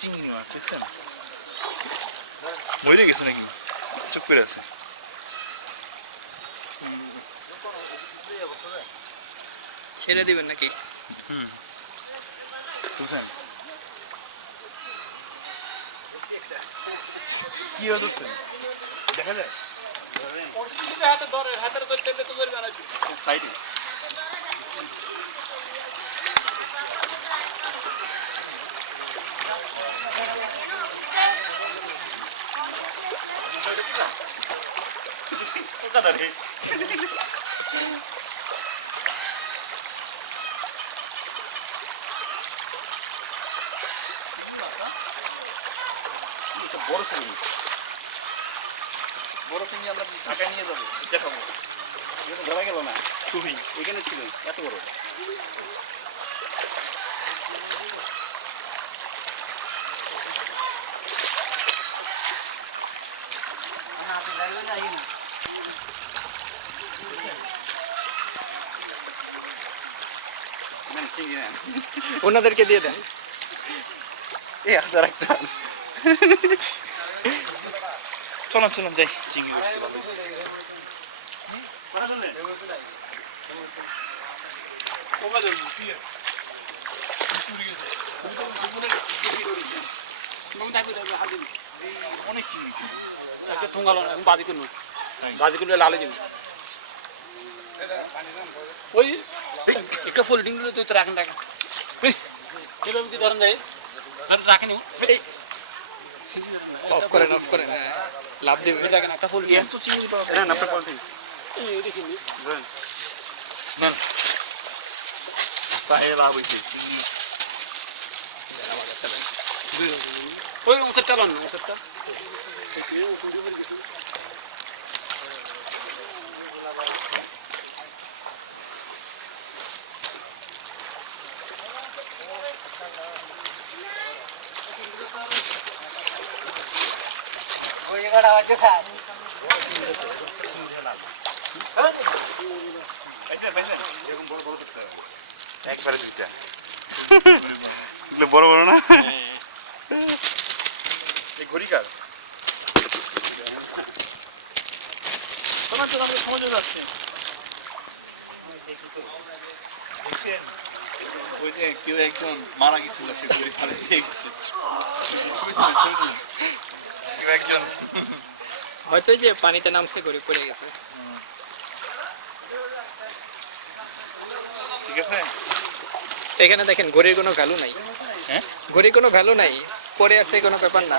চিংড়ি মাছ দেখছেন মরে গেছে নাকি চুপ করে আছে ছেড়ে দিবেন নাকি বুঝছেন কি হচ্ছে দেখা যায় সাইডে বড় চিংড়ি আমরা ঢাকায় নিয়ে যাবো দেখাবো এখানে ধরা গেল না খুবই এখানে ছিল এত বড় চিংড়ি নেন ওনাদেরকে দিয়ে দেন এই হাজার একটা চলুন চলুন যাই চিংড়ি অনেক চিংড়ি বাজি করলে লালে যাবে ওই একটা ফোল্ডিং গুলো তুই তো রাখেন কিভাবে কি ধরেন যায় রাখেনি অফ করেন লাভ দেবে রাখেন একটা ফোল্ডিং এত চিংড়ি হ্যাঁ আপনার পলিথিন দেখিনি না তাই লাভ হয়েছে ওই ওষুধটা বান ওষুধটা ওই জায়গাটা আওয়াজ দেখা এরকম বড় বড় করতে হবে একবারে দুইটা বড় বড় না এই ঘড়ি কার তোমার তো আমাদের সমাজে যাচ্ছে দেখছেন ওই যে কেউ একজন মারা গেছিল সে ঘড়ি ফালে দিয়ে গেছে কেউ একজন হয়তো যে পানিতে নামছে করে পড়ে গেছে ঠিক আছে এখানে দেখেন ঘড়ির কোনো ভ্যালু নাই হ্যাঁ ঘড়ির কোনো ভ্যালু নাই পড়ে আছে কোনো ব্যাপার না